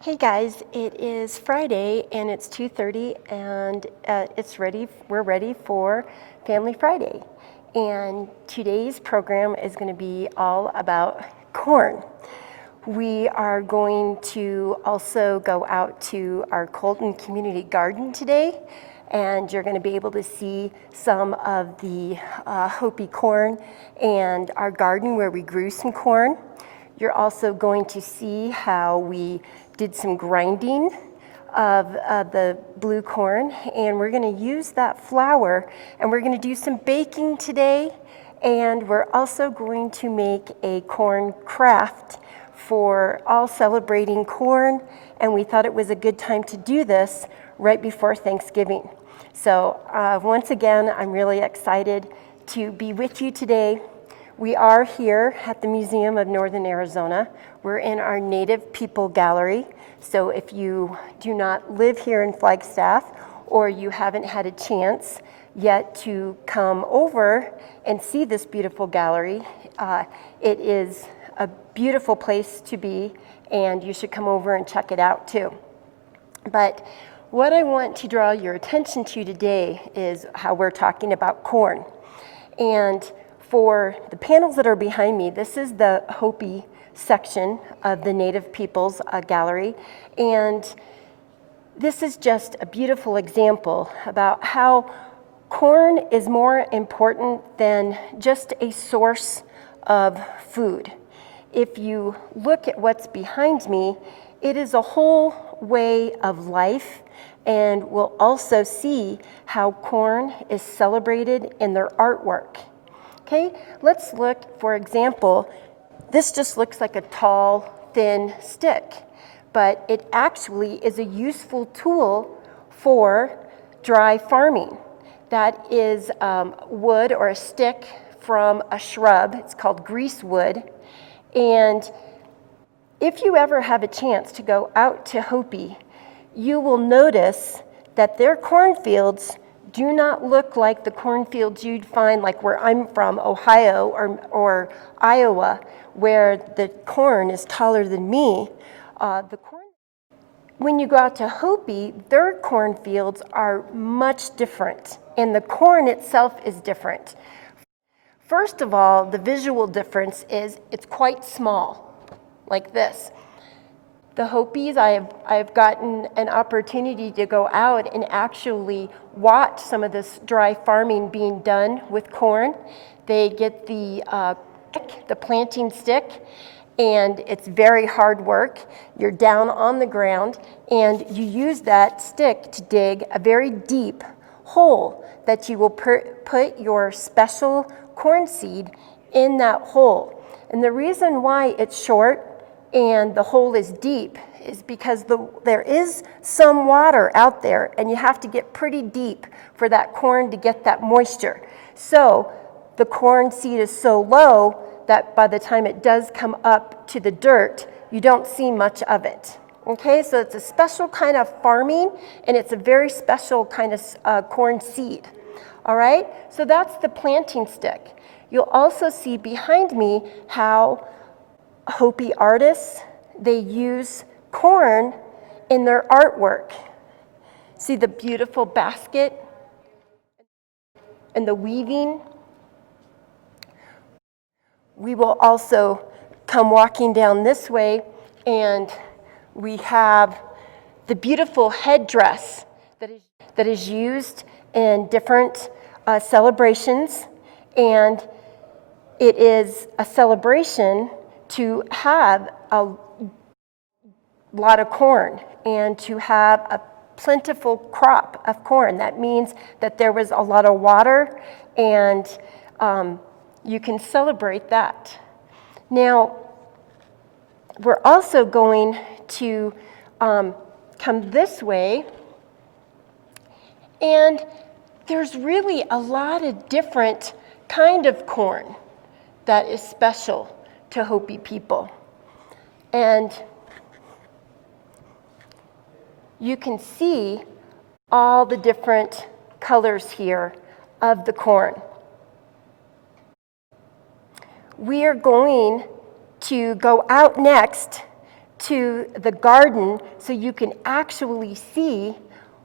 Hey guys, it is Friday and it's 2:30 and we're ready for Family Friday. And today's program is going to be all about corn. We are going to also go out to our Colton Community Garden today, and you're going to be able to see some of the Hopi corn and our garden where we grew some corn. You're also going to see how we did some grinding of the blue corn, and we're going to use that flour, and we're going to do some baking today, and we're also going to make a corn craft for all celebrating corn, and we thought it was a good time to do this right before Thanksgiving. So once again, I'm really excited to be with you today. We are here at the Museum of Northern Arizona. We're in our Native People Gallery. So if you do not live here in Flagstaff, or you haven't had a chance yet to come over and see this beautiful gallery, it is a beautiful place to be, and you should come over and check it out too. But what I want to draw your attention to today is how we're talking about corn. And for the panels that are behind me, this is the Hopi section of the Native Peoples Gallery, and this is just a beautiful example about how corn is more important than just a source of food. If you look at what's behind me, it is a whole way of life, and we'll also see how corn is celebrated in their artwork. Okay, let's look, for example, this just looks like a tall, thin stick, but it actually is a useful tool for dry farming. That is wood or a stick from a shrub. It's called greasewood. And if you ever have a chance to go out to Hopi, you will notice that their cornfields do not look like the cornfields you'd find like where I'm from, Ohio or Iowa, where the corn is taller than me. When you go out to Hopi, their cornfields are much different, and the corn itself is different. First of all, the visual difference is it's quite small, like this. The Hopis, I've gotten an opportunity to go out and actually watch some of this dry farming being done with corn. They get the planting stick, and it's very hard work. You're down on the ground, and you use that stick to dig a very deep hole that you will put your special corn seed in that hole. And the reason why it's short and the hole is deep is because there is some water out there, and you have to get pretty deep for that corn to get that moisture. So the corn seed is so low that by the time it does come up to the dirt, you don't see much of it. Okay, so it's a special kind of farming, and it's a very special kind of corn seed. All right, so that's the planting stick. You'll also see behind me how Hopi artists, they use corn in their artwork. See the beautiful basket and the weaving? We will also come walking down this way, and we have the beautiful headdress that is used in different celebrations, and it is a celebration to have a lot of corn and to have a plentiful crop of corn. That means that there was a lot of water, and you can celebrate that. Now, we're also going to come this way, and there's really a lot of different kind of corn that is special to Hopi people. And you can see all the different colors here of the corn. We are going to go out next to the garden so you can actually see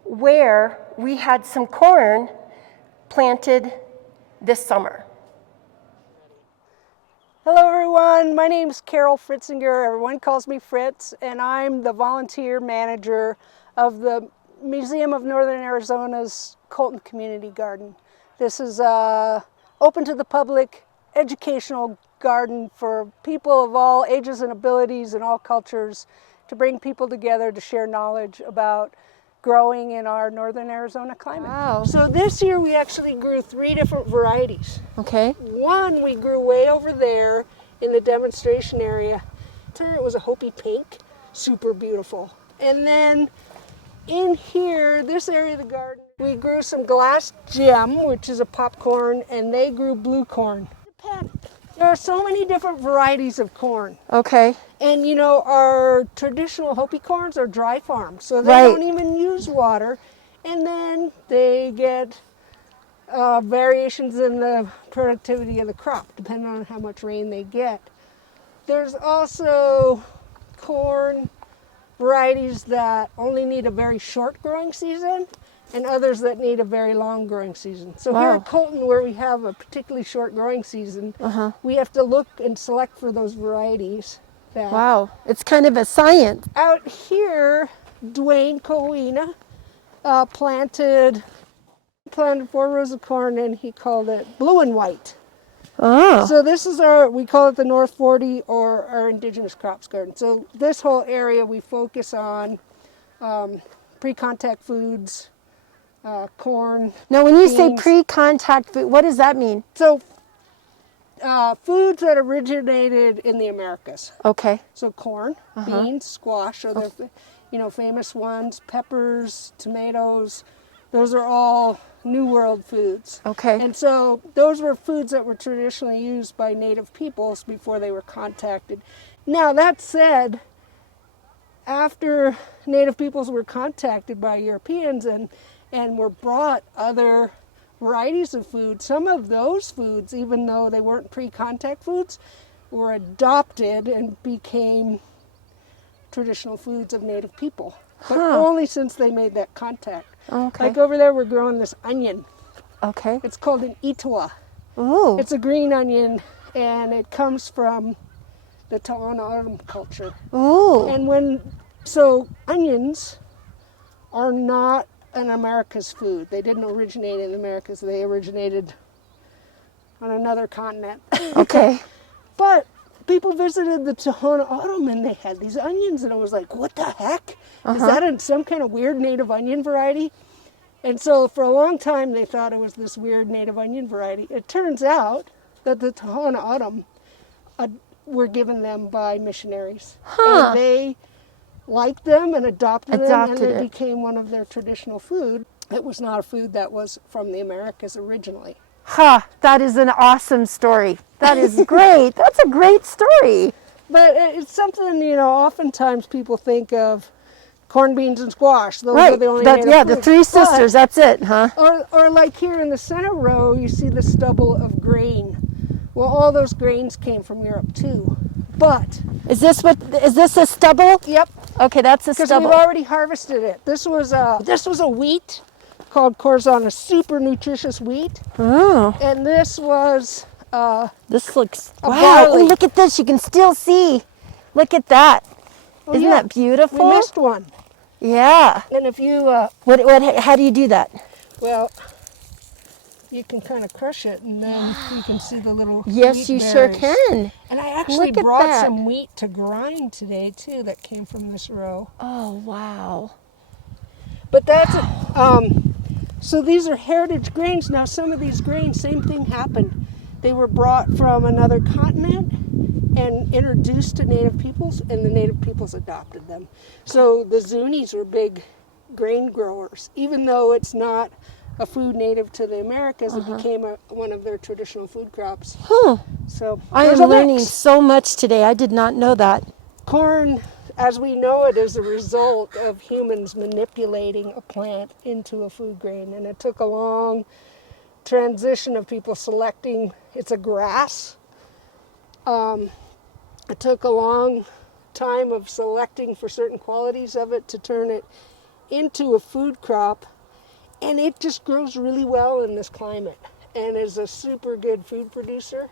where we had some corn planted this summer. Hello everyone, my name is Carol Fritzinger. Everyone calls me Fritz, and I'm the volunteer manager of the Museum of Northern Arizona's Colton Community Garden. This is open to the public, educational garden for people of all ages and abilities and all cultures, to bring people together to share knowledge about growing in our Northern Arizona climate. Wow. So this year we actually grew 3 different varieties. Okay. One we grew way over there in the demonstration area. It was a Hopi pink, super beautiful. And then in here, this area of the garden, we grew some glass gem, which is a popcorn, and they grew blue corn. There are so many different varieties of corn. Okay. And you know, our traditional Hopi corns are dry farmed, so they Right. don't even use water. And then they get variations in the productivity of the crop, depending on how much rain they get. There's also corn varieties that only need a very short growing season, and others that need a very long growing season. So here at Colton, where we have a particularly short growing season, we have to look and select for those varieties. Wow, it's kind of a science. Out here, Dwayne Coena planted 4 rows of corn, and he called it blue and white. Oh. So this is we call it the North 40, or our indigenous crops garden. So this whole area we focus on pre-contact foods, corn. Now when you beans. say pre-contact food, what does that mean? So foods that originated in the Americas. Okay. So corn, beans, squash are the famous ones. Peppers, tomatoes, those are all New World foods. Okay. And so those were foods that were traditionally used by native peoples before they were contacted. Now that said, after native peoples were contacted by Europeans and were brought other varieties of food, some of those foods, even though they weren't pre-contact foods, were adopted and became traditional foods of native people. But only since they made that contact. Okay. Like over there, we're growing this onion. Okay. It's called an itua. Ooh. It's a green onion, and it comes from the Tohono O'odham culture. Ooh. And so onions are not an America's food. They didn't originate in the Americas. They originated on another continent. Okay. But people visited the Tohono O'odham, and they had these onions, and it was like, what the heck? Is that some kind of weird native onion variety? And so for a long time, they thought it was this weird native onion variety. It turns out that the Tohono O'odham were given them by missionaries. And they liked them and adopted them, and it became one of their traditional food. It was not a food that was from the Americas originally. That is an awesome story. That is great. That's a great story. But it's something, oftentimes people think of corn, beans, and squash. Those are the only native the foods. 3 sisters, that's it, huh? Or like here in the center row, you see the stubble of grain. Well, all those grains came from Europe too. But is this a stubble? Yep. Okay, that's a Because stubble. we've already harvested it. This was a wheat called Corzon, a super nutritious wheat. Oh. And this was This looks, a wow, barley. oh, look at this, you can still see. Look at that. Isn't that beautiful? We missed one. Yeah. And if you How do you do that? well, you can kind of crush it, and then you can see the little Yes, wheat you sure berries. can. And I actually Look at brought that. some wheat to grind today too that came from this row. Oh, wow. But that's so these are heritage grains. Now some of these grains, same thing happened. They were brought from another continent and introduced to native peoples, and the native peoples adopted them. So the Zunis were big grain growers. Even though it's not a food native to the Americas, it became one of their traditional food crops. So I am learning so much today. I did not know that. Corn, as we know it, is a result of humans manipulating a plant into a food grain, and it took a long transition of people selecting. It's a grass. It took a long time of selecting for certain qualities of it to turn it into a food crop. And it just grows really well in this climate and is a super good food producer.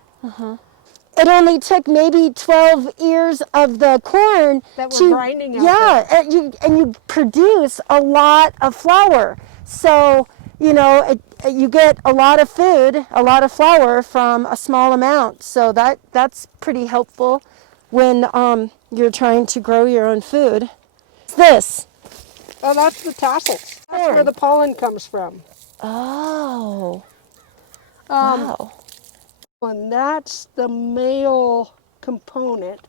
It only took maybe 12 ears of the corn That we're to grinding out yeah, and you produce a lot of flour. So, you know, you get a lot of food, a lot of flour from a small amount. So that's pretty helpful when you're trying to grow your own food. What's this? Oh, that's the tassels. That's where the pollen comes from. Oh, wow. And that's the male component.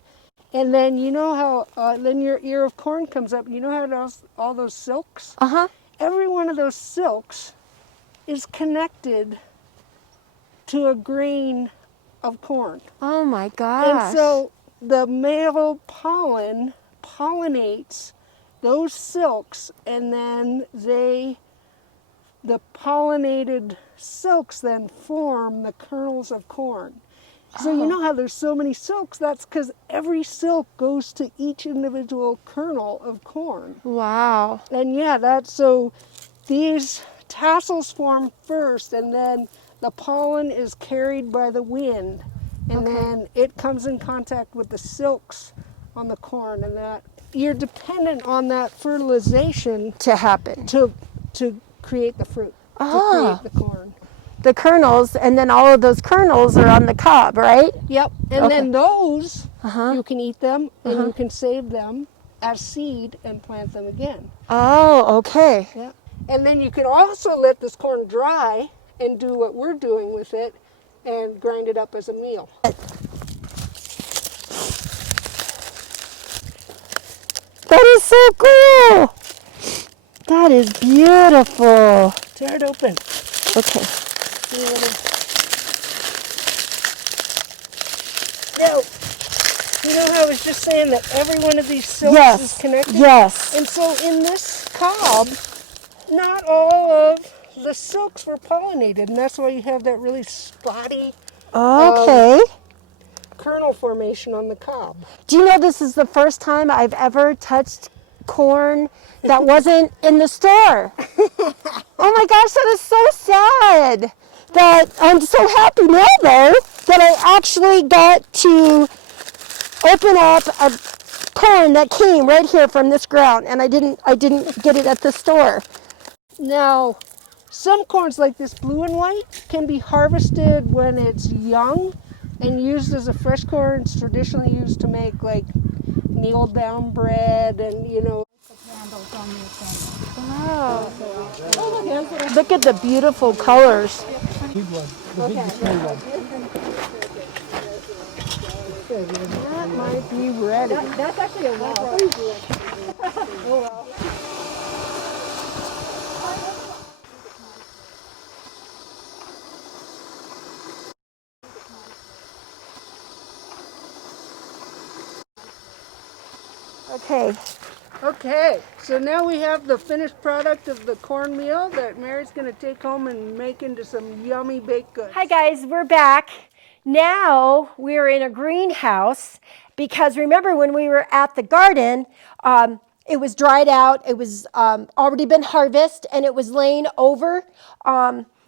And then you know how then your ear of corn comes up. You know how it has all those silks? Uh-huh. Every one of those silks is connected to a grain of corn. Oh my gosh. And so the male pollen pollinates those silks, and then the pollinated silks then form the kernels of corn. So you know how there's so many silks? That's because every silk goes to each individual kernel of corn. Wow. And yeah, so these tassels form first, and then the pollen is carried by the wind, and then it comes in contact with the silks on the corn, and that you're dependent on that fertilization To happen. to create the fruit, to create the corn. The kernels, and then all of those kernels are on the cob, right? Yep, and then those, you can eat them, and you can save them as seed and plant them again. Oh, okay. Yeah. And then you can also let this corn dry and do what we're doing with it and grind it up as a meal. That is so cool. That is beautiful. Tear it open. Okay. See what now, you know how I was just saying that every one of these silks is connected? Yes. And so in this cob, not all of the silks were pollinated, and that's why you have that really spotty Okay. kernel formation on the cob. Do you know this is the first time I've ever touched corn that wasn't in the store? Oh my gosh, that is so sad. That I'm so happy now though that I actually got to open up a corn that came right here from this ground, and I didn't get it at the store. Now, some corns like this blue and white can be harvested when it's young and used as a fresh corn. It's traditionally used to make like meal down bread and, you know. Wow. Look at the beautiful colors. That might be ready. That's actually a well. Oh, well. Okay. Okay, so now we have the finished product of the cornmeal that Mary's going to take home and make into some yummy baked goods. Hi guys, we're back. Now we're in a greenhouse because remember when we were at the garden, it was dried out, it was already been harvested, and it was laying over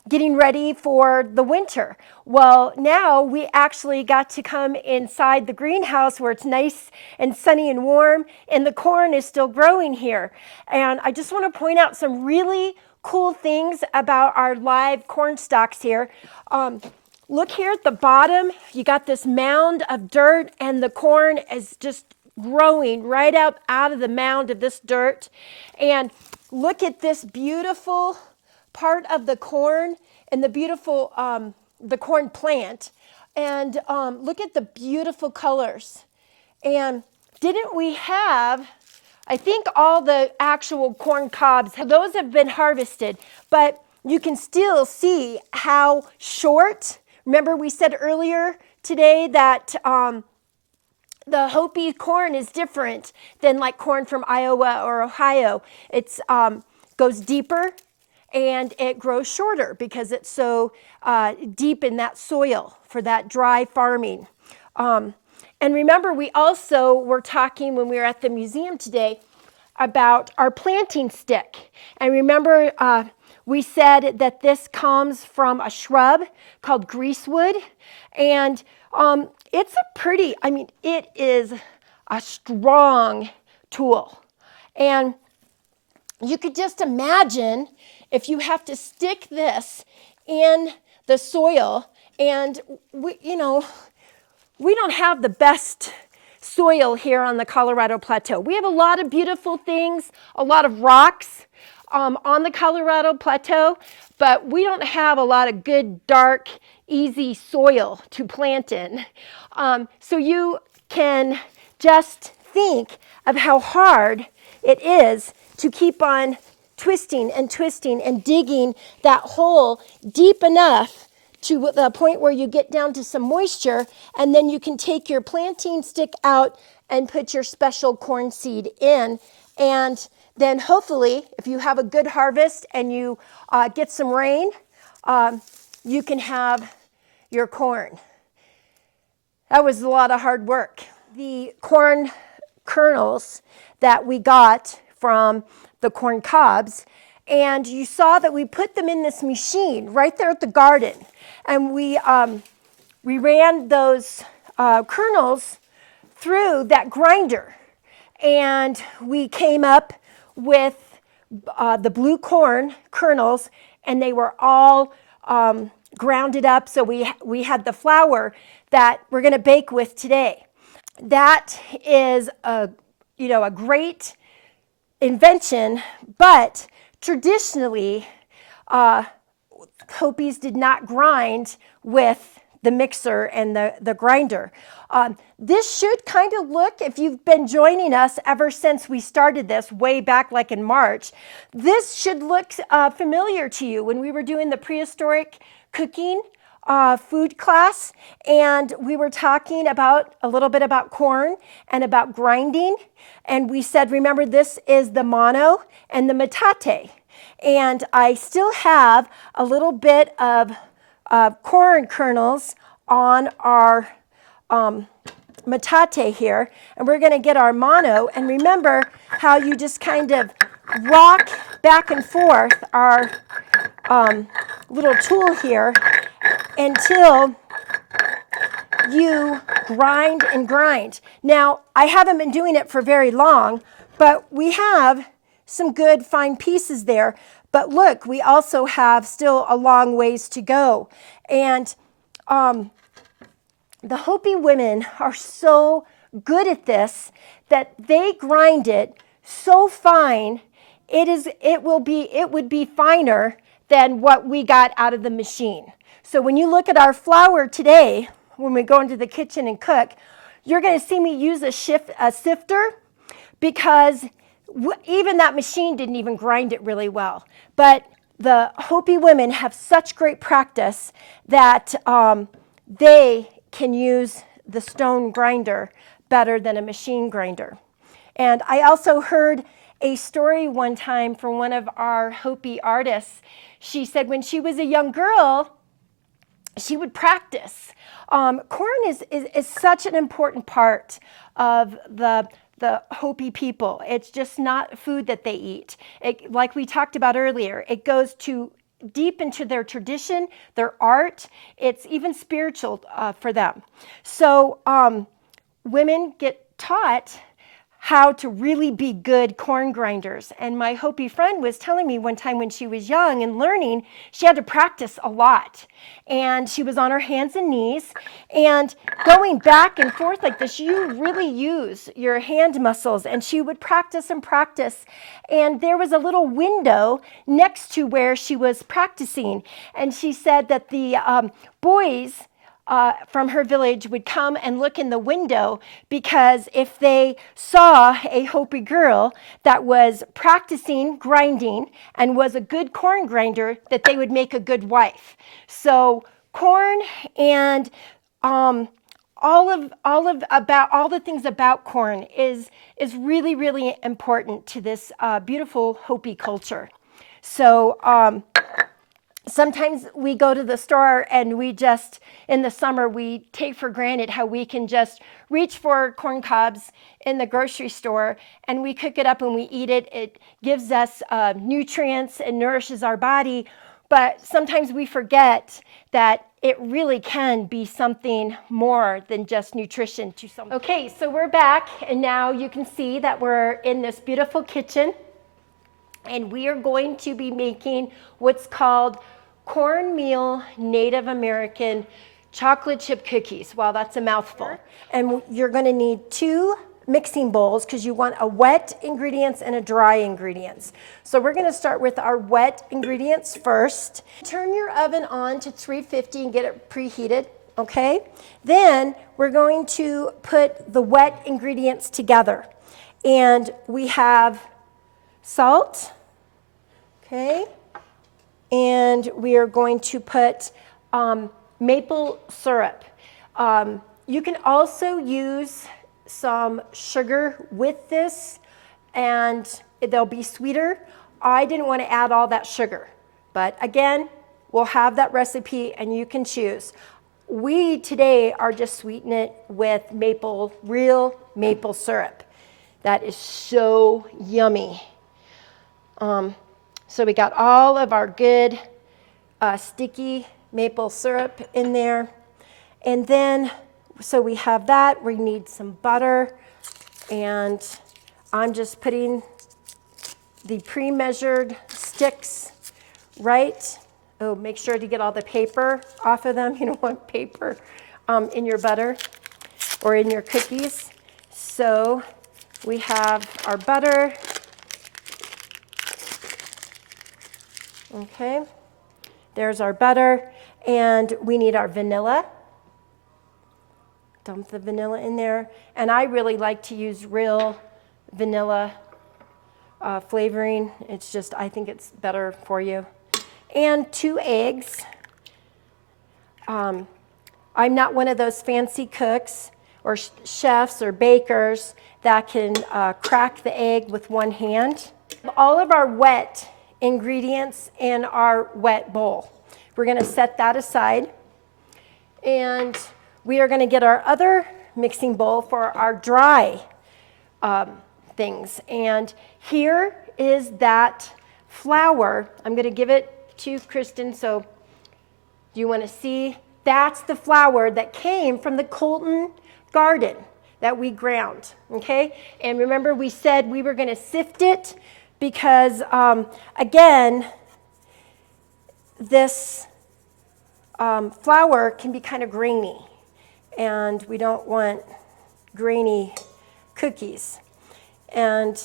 getting ready for the winter. Well, now we actually got to come inside the greenhouse where it's nice and sunny and warm, and the corn is still growing here. And I just want to point out some really cool things about our live corn stalks here. Look here at the bottom, you got this mound of dirt, and the corn is just growing right up out of the mound of this dirt. And look at this beautiful part of the corn and the beautiful, the corn plant. And look at the beautiful colors. And didn't we have, I think all the actual corn cobs, those have been harvested, but you can still see how short. Remember we said earlier today that the Hopi corn is different than like corn from Iowa or Ohio. It's goes deeper and it grows shorter because it's so deep in that soil for that dry farming. And And remember, we also were talking when we were at the museum today about our planting stick. And remember, we said that this comes from a shrub called greasewood. And it's a pretty, I mean, it is a strong tool. And you could just imagine if you have to stick this in the soil, and we don't have the best soil here on the Colorado Plateau. We have a lot of beautiful things, a lot of rocks on the Colorado Plateau, but we don't have a lot of good, dark, easy soil to plant in. So you can just think of how hard it is to keep on twisting and digging that hole deep enough to the point where you get down to some moisture, and then you can take your planting stick out and put your special corn seed in. And then hopefully, if you have a good harvest and you get some rain, you can have your corn. That was a lot of hard work. The corn kernels that we got from the corn cobs, and you saw that we put them in this machine right there at the garden. And we ran those kernels through that grinder, and we came up with the blue corn kernels, and they were all grounded up. So we had the flour that we're going to bake with today. That is a great invention, but traditionally, Hopis did not grind with the mixer and the grinder. This should kind of look, if you've been joining us ever since we started this way back like in March, this should look familiar to you when we were doing the prehistoric cooking food class, and we were talking about a little bit about corn and about grinding, and we said, remember, this is the Mano and the Metatate. And I still have a little bit of corn kernels on our Metatate here, and we're going to get our Mano. And remember how you just kind of rock back and forth our little tool here until you grind and grind. Now, I haven't been doing it for very long, but we have some good fine pieces there. But look, we also have still a long ways to go. And the Hopi women are so good at this that they grind it so fine, it would be finer than what we got out of the machine. So when you look at our flour today, when we go into the kitchen and cook, you're going to see me use a sifter, because even that machine didn't even grind it really well. But the Hopi women have such great practice that they can use the stone grinder better than a machine grinder. And I also heard a story one time from one of our Hopi artists. She said when she was a young girl, she would practice. Corn is such an important part of the Hopi people. It's just not food that they eat. Like we talked about earlier, it goes to deep into their tradition, their art. It's even spiritual for them. So women get taught how to really be good corn grinders. And my Hopi friend was telling me one time when she was young and learning, she had to practice a lot. And she was on her hands and knees and going back and forth like this. You really use your hand muscles. And she would practice and practice. And there was a little window next to where she was practicing. And she said that the boys from her village would come and look in the window, because if they saw a Hopi girl that was practicing grinding and was a good corn grinder, that they would make a good wife. So corn and all the things about corn is really, really important to this beautiful Hopi culture. So sometimes we go to the store and we just, in the summer, we take for granted how we can just reach for corn cobs in the grocery store and we cook it up and we eat it. It gives us nutrients and nourishes our body. But sometimes we forget that it really can be something more than just nutrition to something. Okay, so we're back and now you can see that we're in this beautiful kitchen. And we are going to be making what's called cornmeal Native American chocolate chip cookies. Wow, that's a mouthful. And you're going to need 2 mixing bowls because you want a wet ingredients and a dry ingredients. So we're going to start with our wet ingredients first. Turn your oven on to 350 and get it preheated, okay? Then we're going to put the wet ingredients together. And we have salt, okay, and we are going to put maple syrup. You can also use some sugar with this and they'll be sweeter. I didn't want to add all that sugar, but again, we'll have that recipe and you can choose. We today are just sweetening it with real maple syrup. That is so yummy. So we got all of our good sticky maple syrup in there. And then, so we have that. We need some butter. And I'm just putting the pre-measured sticks right. Oh, make sure to get all the paper off of them. You don't want paper in your butter or in your cookies. So we have our butter. Okay, there's our butter, and we need our vanilla. Dump the vanilla in there, and I really like to use real vanilla flavoring. It's just, I think it's better for you. And 2 eggs. I'm not one of those fancy cooks or chefs or bakers that can crack the egg with one hand. All of our wet ingredients in our wet bowl. We're going to set that aside. And we are going to get our other mixing bowl for our dry things. And here is that flour. I'm going to give it to Kristen. So do you want to see? That's the flour that came from the Colton garden that we ground. Okay? And remember we said we were going to sift it because, again, this flour can be kind of grainy, and we don't want grainy cookies. And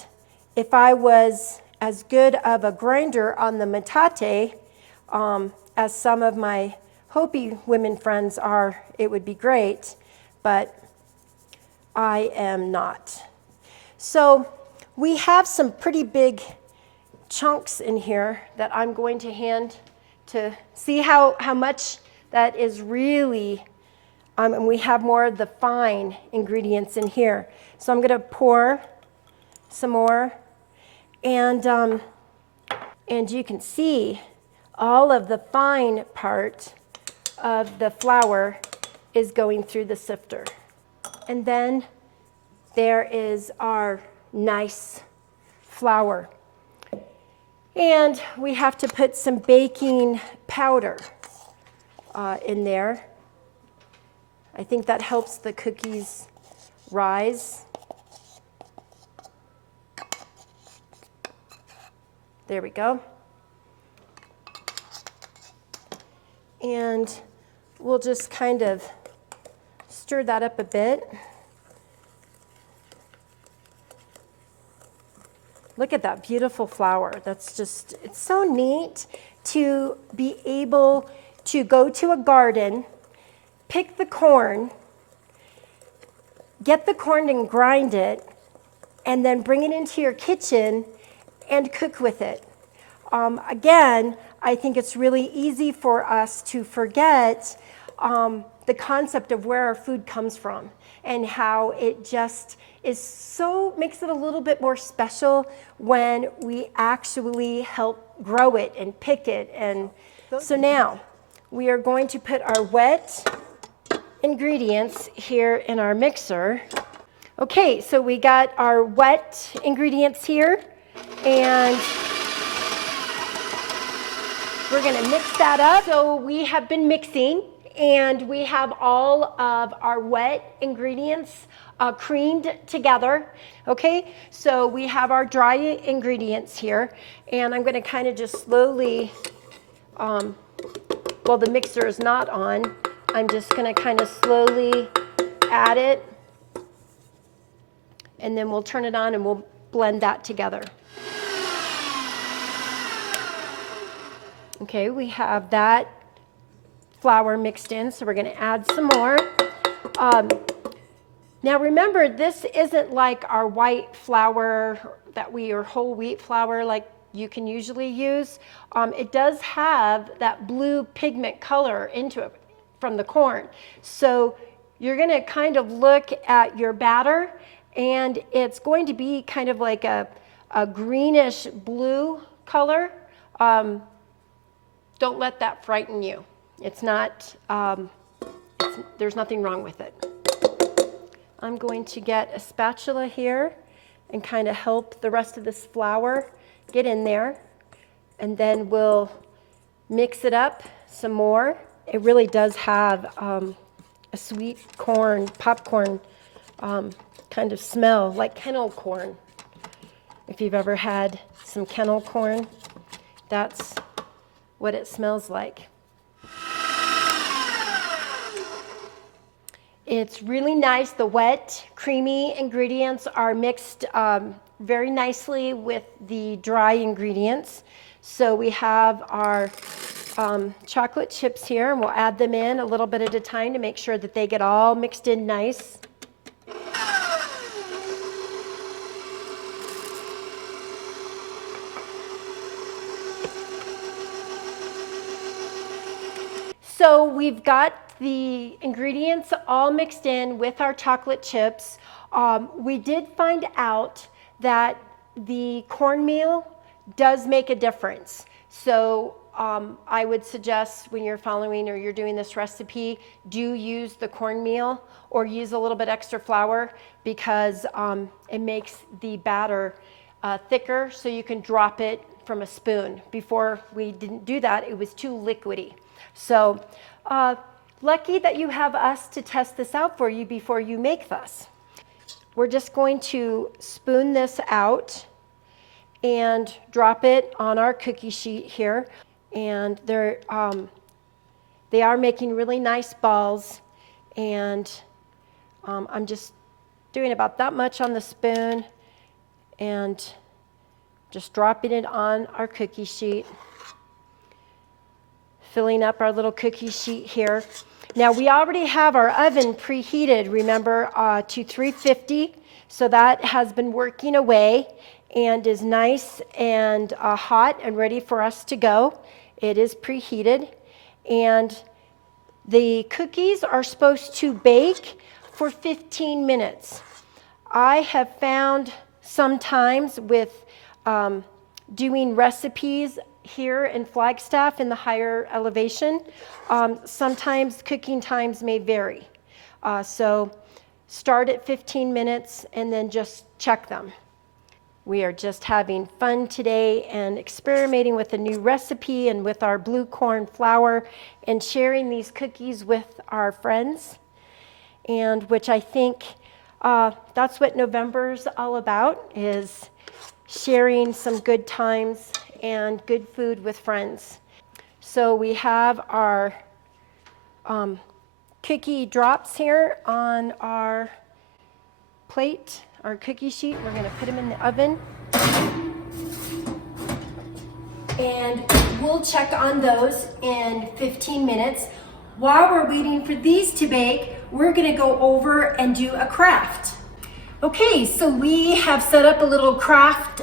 if I was as good of a grinder on the Metatate as some of my Hopi women friends are, it would be great, but I am not. So we have some pretty big chunks in here that I'm going to hand to see how much that is really, and we have more of the fine ingredients in here. So I'm going to pour some more, and you can see all of the fine part of the flour is going through the sifter. And then there is our nice flour. And we have to put some baking powder in there. I think that helps the cookies rise. There we go. And we'll just kind of stir that up a bit. Look at that beautiful flower. That's just, it's so neat to be able to go to a garden, pick the corn, get the corn and grind it, and then bring it into your kitchen and cook with it. Again, I think it's really easy for us to forget the concept of where our food comes from and how it just is so, makes it a little bit more special when we actually help grow it and pick it and So now we are going to put our wet ingredients here in our mixer. Okay, so we got our wet ingredients here, and we're gonna mix that up. So we have been mixing, and we have all of our wet ingredients creamed together. Okay, so we have our dry ingredients here, and I'm gonna kind of just slowly, while the mixer is not on, I'm just gonna kind of slowly add it, and then we'll turn it on and we'll blend that together. Okay, we have that flour mixed in, so we're gonna add some more. Now remember, this isn't like our white flour or whole wheat flour like you can usually use. It does have that blue pigment color into it from the corn. So you're gonna kind of look at your batter, and it's going to be kind of like a greenish blue color. Don't let that frighten you. It's not, there's nothing wrong with it. I'm going to get a spatula here and kind of help the rest of this flour get in there. And then we'll mix it up some more. It really does have a sweet corn, popcorn kind of smell, like kennel corn. If you've ever had some kennel corn, that's what it smells like. It's really nice. The wet, creamy ingredients are mixed very nicely with the dry ingredients. So we have our chocolate chips here, and we'll add them in a little bit at a time to make sure that they get all mixed in nice. So we've got the ingredients all mixed in with our chocolate chips. We did find out that the cornmeal does make a difference. So I would suggest when you're following or you're doing this recipe, do use the cornmeal or use a little bit extra flour, because it makes the batter thicker, so you can drop it from a spoon. Before we didn't do that, it was too liquidy. So lucky that you have us to test this out for you before you make this. We're just going to spoon this out and drop it on our cookie sheet here. And they are making really nice balls. And I'm just doing about that much on the spoon and just dropping it on our cookie sheet. Filling up our little cookie sheet here. Now we already have our oven preheated, remember, to 350. So that has been working away and is nice and hot and ready for us to go. It is preheated. And the cookies are supposed to bake for 15 minutes. I have found sometimes with doing recipes here in Flagstaff in the higher elevation, sometimes cooking times may vary. So start at 15 minutes and then just check them. We are just having fun today and experimenting with a new recipe and with our blue corn flour and sharing these cookies with our friends, and which I think that's what November's all about, is sharing some good times and good food with friends. So we have our cookie drops here on our plate, our cookie sheet. We're gonna put them in the oven. And we'll check on those in 15 minutes. While we're waiting for these to bake, we're gonna go over and do a craft. Okay, so we have set up a little craft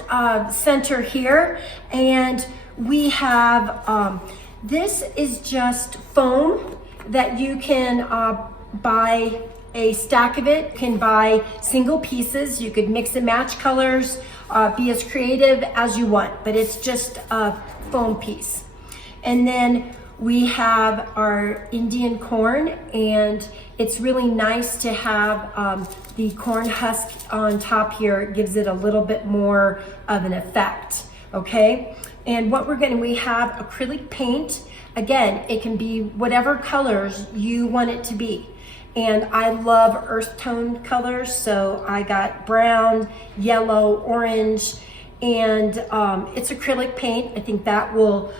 center here, and we have, this is just foam that you can buy a stack of it. You can buy single pieces. You could mix and match colors, be as creative as you want, but it's just a foam piece. And then we have our Indian corn, and it's really nice to have the corn husk on top here. It gives it a little bit more of an effect, okay? And what we have acrylic paint. Again, it can be whatever colors you want it to be. And I love earth tone colors, so I got brown, yellow, orange, and it's acrylic paint. I think that will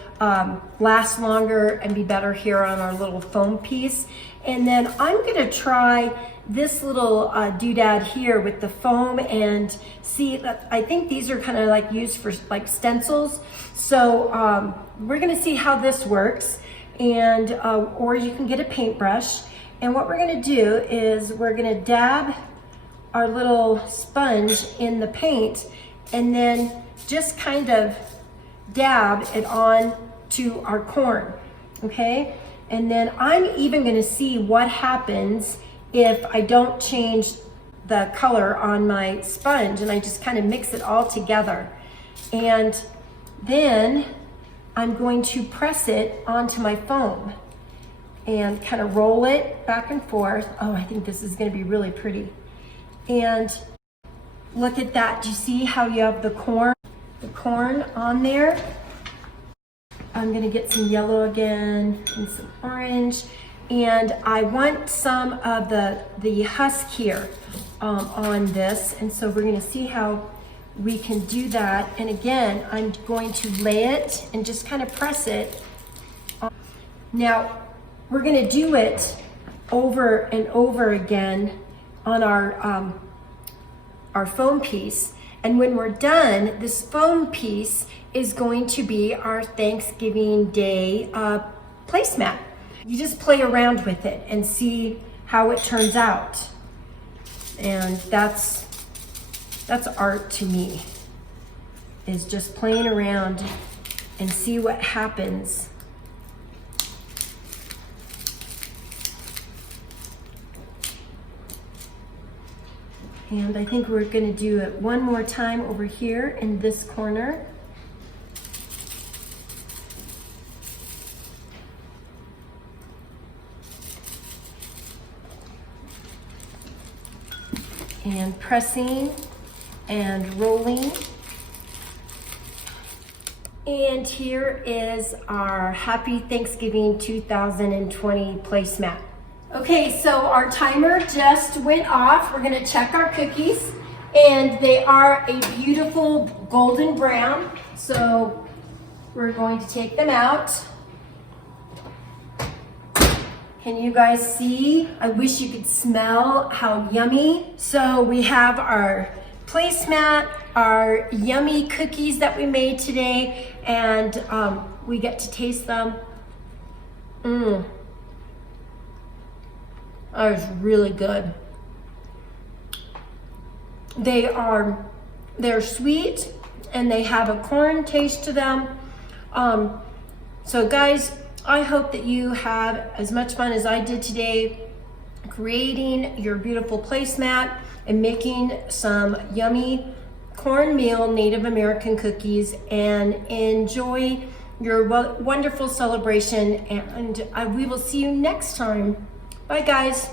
last longer and be better here on our little foam piece. And then I'm gonna try this little doodad here with the foam and see, I think these are kind of like used for like stencils. So we're gonna see how this works, and or you can get a paintbrush. And what we're gonna do is we're gonna dab our little sponge in the paint and then just kind of dab it on to our corn, okay? And then I'm even gonna see what happens if I don't change the color on my sponge, and I just kind of mix it all together. And then I'm going to press it onto my foam and kind of roll it back and forth. Oh, I think this is gonna be really pretty. And look at that. Do you see how you have the corn on there? I'm gonna get some yellow again and some orange. And I want some of the husk here on this. And so we're gonna see how we can do that. And again, I'm going to lay it and just kind of press it. Now, we're gonna do it over and over again on our foam piece. And when we're done, this foam piece is going to be our Thanksgiving Day placemat. You just play around with it and see how it turns out. And that's art to me, is just playing around and see what happens. And I think we're gonna do it one more time over here in this corner. And pressing and rolling. And here is our Happy Thanksgiving 2020 placemat. Okay, so our timer just went off. We're gonna check our cookies, and they are a beautiful golden brown. So we're going to take them out. Can you guys see? I wish you could smell how yummy. So we have our placemat, our yummy cookies that we made today, and we get to taste them. That was really good. They're sweet and they have a corn taste to them. So guys, I hope that you have as much fun as I did today creating your beautiful placemat and making some yummy cornmeal Native American cookies, and enjoy your wonderful celebration. And we will see you next time. Bye guys.